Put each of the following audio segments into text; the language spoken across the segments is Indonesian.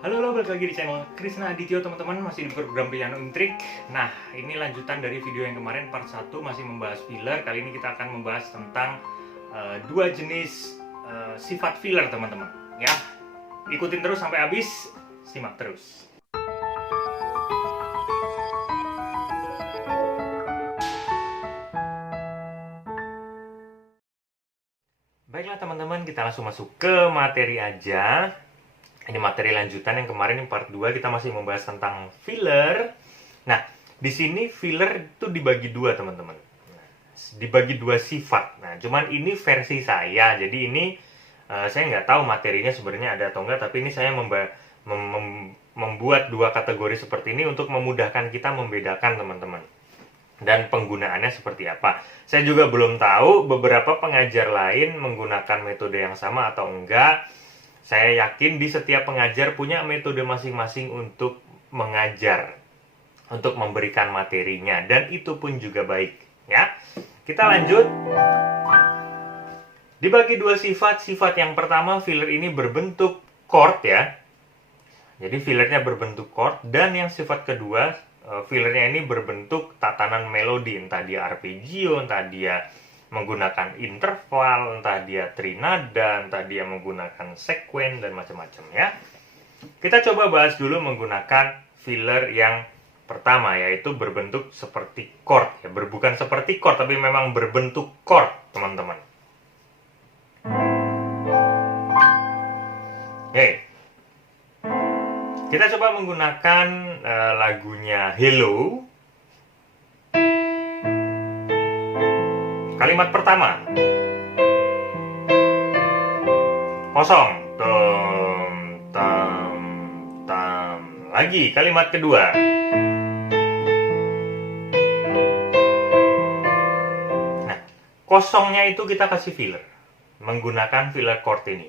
Halo, balik lagi di channel Krisna Adityo teman-teman, masih di program Piano Intrik. Nah, ini lanjutan dari video yang kemarin part 1 masih membahas filler. Kali ini kita akan membahas tentang dua jenis sifat filler teman-teman. Ya, ikutin terus sampai habis, simak terus. Baiklah teman-teman, kita langsung masuk ke materi aja. Ini materi lanjutan yang kemarin yang part 2 kita masih membahas tentang filler. Nah, di sini filler itu dibagi dua teman-teman. Dibagi dua sifat. Nah, cuman ini versi saya. Jadi ini saya nggak tahu materinya sebenarnya ada atau enggak. Tapi ini saya membuat dua kategori seperti ini untuk memudahkan kita membedakan teman-teman. Dan penggunaannya seperti apa. Saya juga belum tahu beberapa pengajar lain menggunakan metode yang sama atau enggak. Saya yakin di setiap pengajar punya metode masing-masing untuk mengajar, untuk memberikan materinya, dan itu pun juga baik. Ya, kita lanjut. Dibagi dua sifat. Sifat yang pertama, filler ini berbentuk chord ya. Jadi fillernya berbentuk chord, dan yang sifat kedua, fillernya ini berbentuk tatanan melodi, entah dia arpeggio, entah dia menggunakan interval, entah dia trinada, entah dia menggunakan sekuen, dan macam-macam ya. Kita coba bahas dulu menggunakan filler yang pertama, yaitu berbentuk seperti chord ya. Bukan seperti chord, tapi memang berbentuk chord teman-teman. Oke, kita coba menggunakan lagunya Hello. Kalimat pertama kosong, tom tam tam. Lagi kalimat kedua. Nah, kosongnya itu kita kasih filler menggunakan filler chord ini.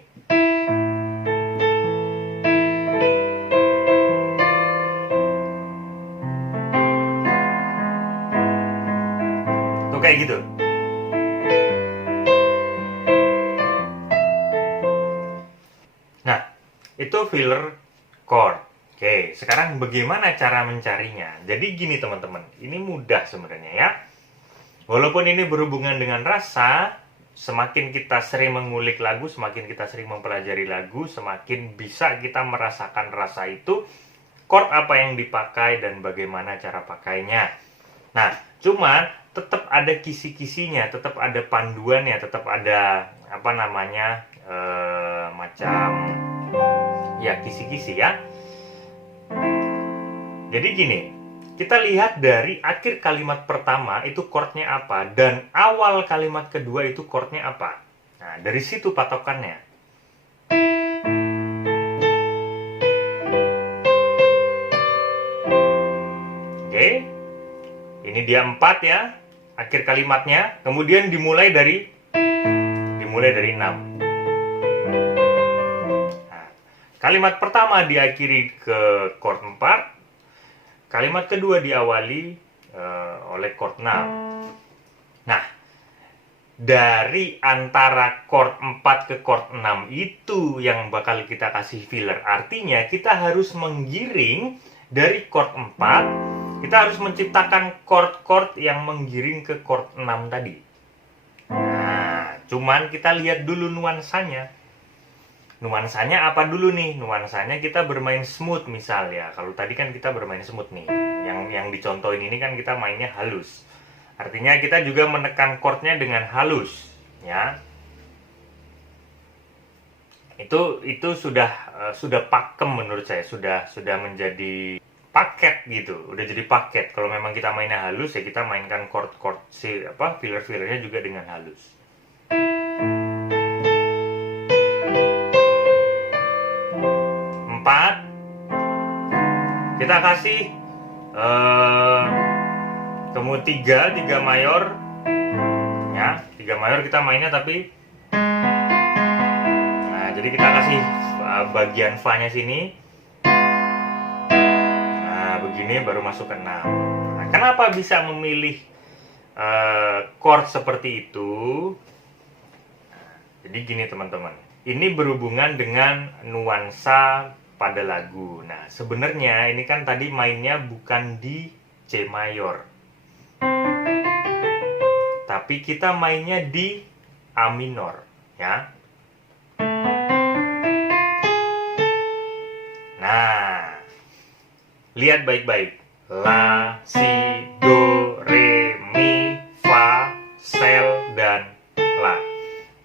Tuh kayak gitu. Itu filler chord. Oke, sekarang bagaimana cara mencarinya? Jadi gini teman-teman, ini mudah sebenarnya ya. Walaupun ini berhubungan dengan rasa, semakin kita sering mengulik lagu, semakin kita sering mempelajari lagu, semakin bisa kita merasakan rasa itu, chord apa yang dipakai dan bagaimana cara pakainya. Nah, cuman tetap ada kisi-kisinya, tetap ada panduannya, tetap ada apa namanya, macam ya kisi-kisi ya. Jadi gini, kita lihat dari akhir kalimat pertama itu chordnya apa, dan awal kalimat kedua itu chordnya apa. Nah, dari situ patokannya. Oke, ini dia 4 ya, akhir kalimatnya. Kemudian dimulai dari 6. Kalimat pertama diakhiri ke chord 4, kalimat kedua diawali oleh chord 6. Nah, dari antara chord 4 ke chord 6 itu yang bakal kita kasih filler. Artinya kita harus menggiring dari chord 4, kita harus menciptakan chord-chord yang menggiring ke chord 6 tadi. Nah, cuman kita lihat dulu nuansanya. Nuansanya apa dulu nih? Nuansanya kita bermain smooth misal ya. Kalau tadi kan kita bermain smooth nih. Yang dicontohin ini kan kita mainnya halus. Artinya kita juga menekan chordnya dengan halus, ya. Itu sudah pakem menurut saya. Sudah menjadi paket gitu. Udah jadi paket. Kalau memang kita mainnya halus ya kita mainkan chord-chord filler-fillernya juga dengan halus. Kita kasih kemudian 3 mayor ya, 3 mayor kita mainnya tapi nah, jadi kita kasih bagian fa nya sini. Nah, begini baru masuk ke 6. Nah, kenapa bisa memilih chord seperti itu? Jadi gini teman-teman, ini berhubungan dengan nuansa pada lagu. Nah, sebenarnya ini kan tadi mainnya bukan di C mayor, tapi kita mainnya di A minor, ya. Nah, lihat baik-baik. La, si, do, re, mi, fa, sel, dan la.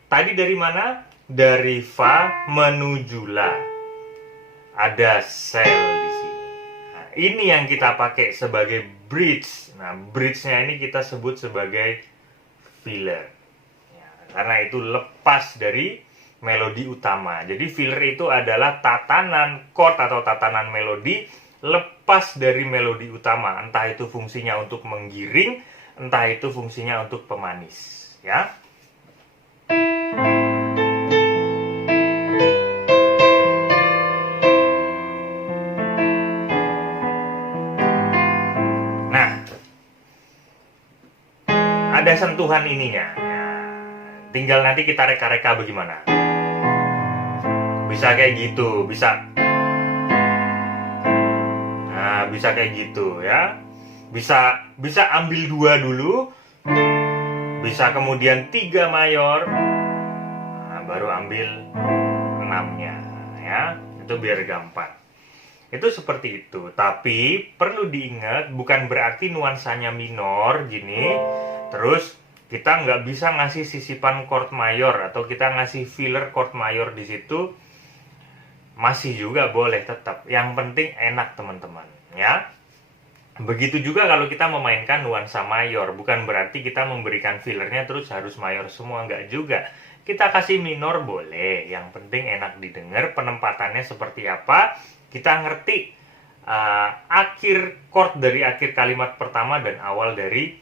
Tadi dari mana? Dari fa menuju la. Ada sel di sini. Nah, ini yang kita pakai sebagai bridge. Nah, bridge-nya ini kita sebut sebagai filler. Ya, karena itu lepas dari melodi utama. Jadi filler itu adalah tatanan chord atau tatanan melodi lepas dari melodi utama. Entah itu fungsinya untuk menggiring, entah itu fungsinya untuk pemanis, ya. Nah, ada sentuhan ininya. Nah, tinggal nanti kita reka-reka bagaimana. Bisa kayak gitu, bisa. Nah, bisa kayak gitu, ya. Bisa ambil 2 dulu. Bisa kemudian 3 mayor. Nah, baru ambil 6-nya, ya. Itu biar gampang. Itu seperti itu. Tapi perlu diingat, bukan berarti nuansanya minor gini, terus kita nggak bisa ngasih sisipan chord mayor atau kita ngasih filler chord mayor di situ. Masih juga boleh tetap. Yang penting enak, teman-teman, ya. Begitu juga kalau kita memainkan nuansa mayor. Bukan berarti kita memberikan fillernya terus harus mayor semua. Nggak juga. Kita kasih minor boleh. Yang penting enak didengar. Penempatannya seperti apa. Kita ngerti akhir chord dari akhir kalimat pertama dan awal dari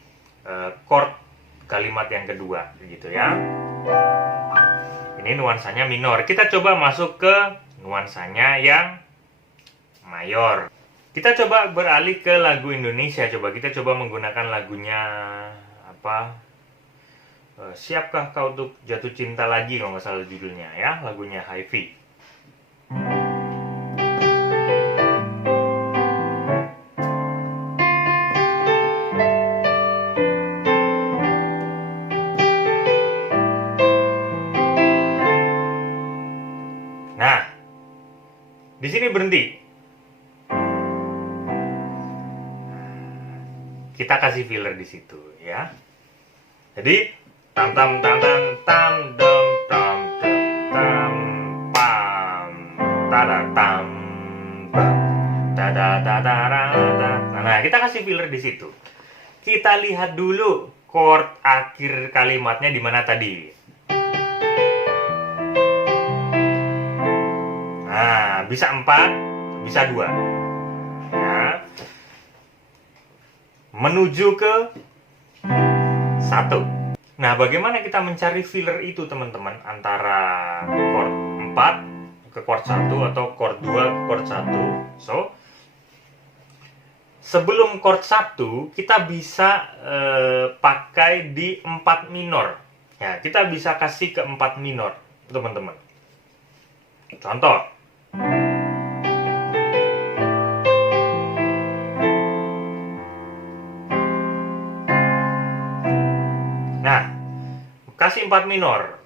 chord kalimat yang kedua. Gitu ya. Ini nuansanya minor. Kita coba masuk ke nuansanya yang mayor. Kita coba beralih ke lagu Indonesia. Coba kita coba menggunakan lagunya apa? Siapkah kau untuk jatuh cinta lagi, kalau nggak salah judulnya, ya, lagunya Hi-Fi. Nah, di sini berhenti. Kita kasih filler di situ, ya. Jadi tam tam tam tam tam dum tam tam pam tada tam pam tada tada tada. Nah, kita kasih filler di situ. Kita lihat dulu chord akhir kalimatnya di mana tadi. Nah, bisa 4, bisa 2. Ya. Menuju ke 1. Nah, bagaimana kita mencari filler itu, teman-teman? Antara chord 4 ke chord 1 atau chord 2 ke chord 1. So, sebelum chord 1, kita bisa pakai di 4 minor. Ya, kita bisa kasih ke 4 minor, teman-teman. Contoh. Nah, kasih 4 minor.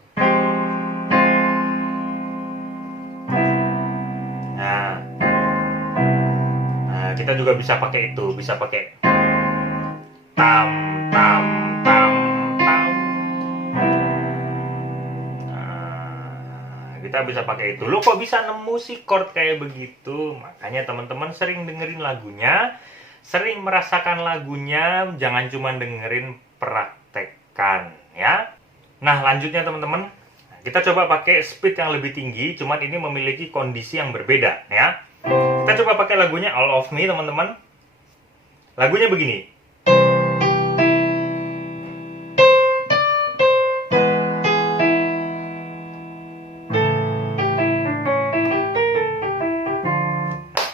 Nah, kita juga bisa pakai itu, bisa pakai tam tam tam tam. Nah, kita bisa pakai itu. Lo kok bisa nemu sih chord kayak begitu? Makanya teman-teman sering dengerin lagunya, sering merasakan lagunya, jangan cuma dengerin, praktekkan, ya. Nah, lanjutnya teman-teman, kita coba pakai speed yang lebih tinggi, cuman ini memiliki kondisi yang berbeda, ya. Kita coba pakai lagunya All of Me, teman-teman. Lagunya begini.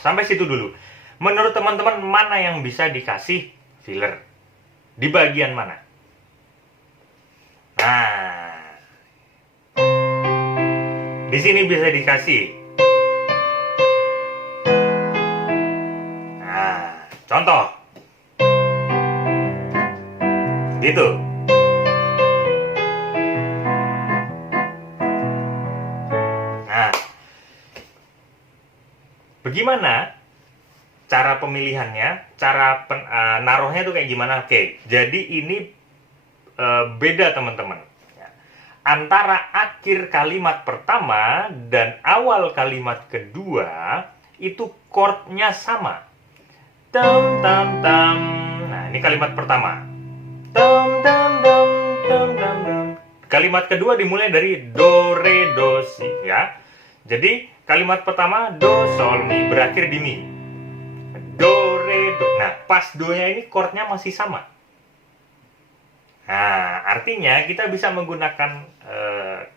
Sampai situ dulu. Menurut teman-teman, mana yang bisa dikasih filler? Di bagian mana? Nah, di sini bisa dikasih. Contoh. Gitu. Nah, bagaimana cara pemilihannya, cara naruhnya tuh kayak gimana? Oke, jadi ini beda teman-teman. Antara akhir kalimat pertama dan awal kalimat kedua itu chordnya sama. Tam tam tam. Nah, ini kalimat pertama. Tam tam tam tam tam tam. Kalimat kedua dimulai dari do re do si ya. Jadi kalimat pertama do sol mi berakhir di mi. Do re do. Nah, pas do-nya ini chordnya masih sama. Nah, artinya kita bisa menggunakan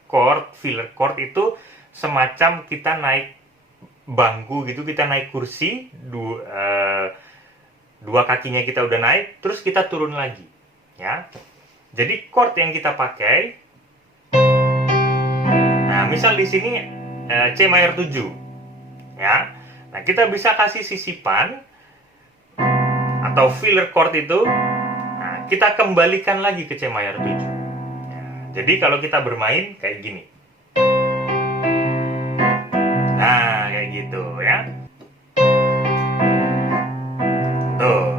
chord, filler chord itu semacam kita naik bangku gitu, kita naik kursi, dua kakinya kita udah naik, terus kita turun lagi, ya. Jadi chord yang kita pakai, nah misal di sini C mayor 7, ya. Nah kita bisa kasih sisipan atau filler chord itu. Kita kembalikan lagi ke C mayor 7. Ya, jadi kalau kita bermain kayak gini. Nah, kayak gitu ya. Tuh.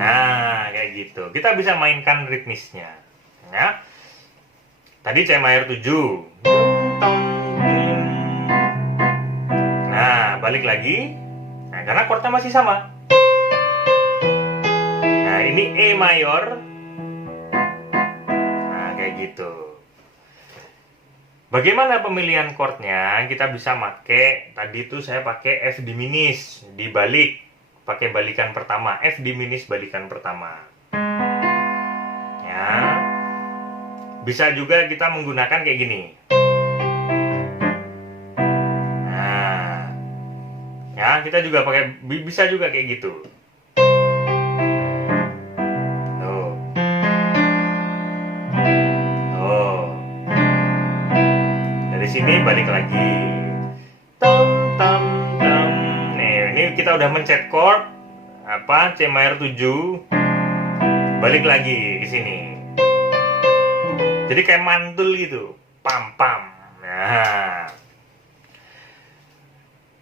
Nah, kayak gitu. Kita bisa mainkan ritmisnya. Ya. Tadi C mayor 7. Nah, balik lagi. Nah, karena chordnya masih sama. Nah, ini E mayor. Nah, kayak gitu. Bagaimana pemilihan chordnya? Kita bisa pakai, tadi itu saya pakai F diminis, dibalik. Pakai balikan pertama. F diminis balikan pertama. Ya. Bisa juga kita menggunakan kayak gini. Ya, kita juga pakai, bisa juga kayak gitu. Tuh. Tuh. Dari sini balik lagi. Tam tam tam. Nih, ini kita udah mencet chord apa C mayor 7. Balik lagi ke sini. Jadi kayak mantul gitu. Pam pam. Nah.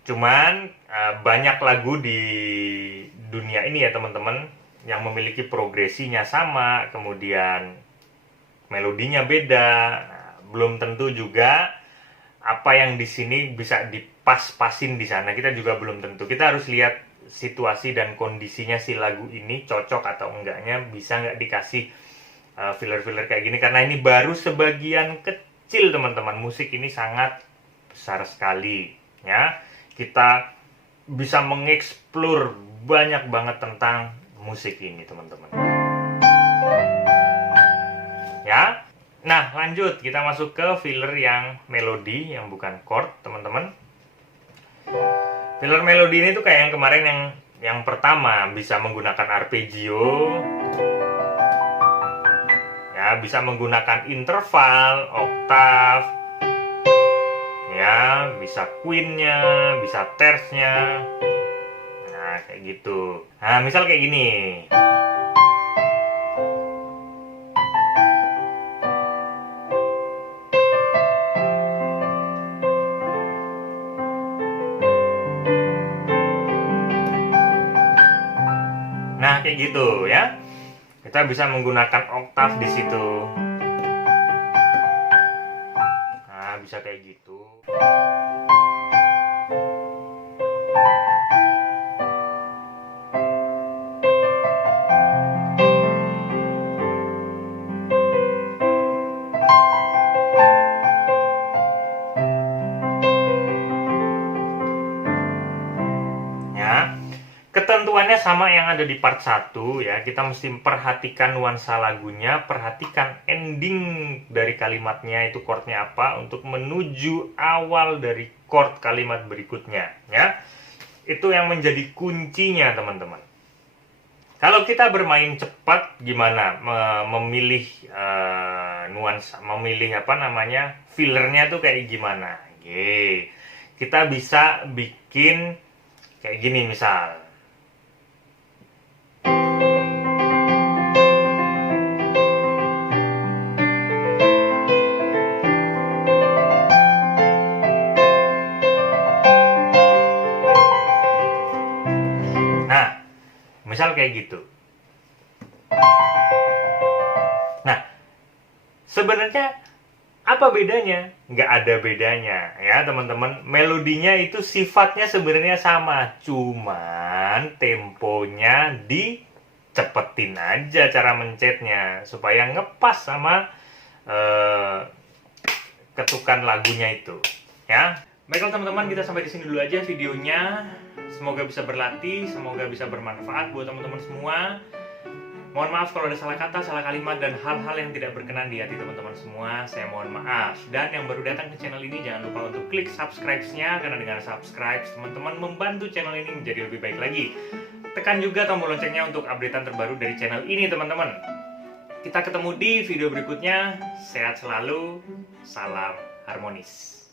Cuman banyak lagu di dunia ini ya teman-teman yang memiliki progresinya sama, kemudian melodinya beda. Nah, belum tentu juga apa yang di sini bisa dipas-pasin di sana. Kita juga belum tentu. Kita harus lihat situasi dan kondisinya si lagu ini cocok atau enggaknya, bisa nggak dikasih filler-filler kayak gini, karena ini baru sebagian kecil teman-teman. Musik ini sangat besar sekali ya. Kita bisa mengeksplor banyak banget tentang musik ini teman-teman ya. Nah lanjut, kita masuk ke filler yang melodi, yang bukan chord teman-teman. Filler melodi ini tuh kayak yang kemarin, yang pertama bisa menggunakan arpeggio ya, bisa menggunakan interval, oktav ya, bisa queennya, bisa tersnya. Nah kayak gitu. Nah misal kayak gini. Nah kayak gitu ya. Kita bisa menggunakan oktav di situ. Nah bisa kayak gitu. Ketentuannya sama yang ada di part 1 ya. Kita mesti perhatikan nuansa lagunya, perhatikan ending dari kalimatnya itu chordnya apa untuk menuju awal dari chord kalimat berikutnya ya. Itu yang menjadi kuncinya teman-teman. Kalau kita bermain cepat gimana memilih nuansa, memilih apa namanya fillernya tuh kayak gimana? Oke. kita bisa bikin kayak gini misal. Nah, misal kayak gitu. Nah, sebenarnya apa bedanya? Nggak ada bedanya ya teman-teman. Melodinya itu sifatnya sebenarnya sama, cuman temponya dicepetin aja cara mencetnya supaya ngepas sama ketukan lagunya itu ya. Baiklah teman-teman, kita sampai di sini dulu aja videonya. Semoga bisa berlatih, semoga bisa bermanfaat buat teman-teman semua. Mohon maaf kalau ada salah kata, salah kalimat, dan hal-hal yang tidak berkenan di hati teman-teman semua. Saya mohon maaf. Dan yang baru datang ke channel ini, jangan lupa untuk klik subscribe-nya, karena dengan subscribe, teman-teman membantu channel ini menjadi lebih baik lagi. Tekan juga tombol loncengnya untuk updatean terbaru dari channel ini, teman-teman. Kita ketemu di video berikutnya. Sehat selalu, salam harmonis.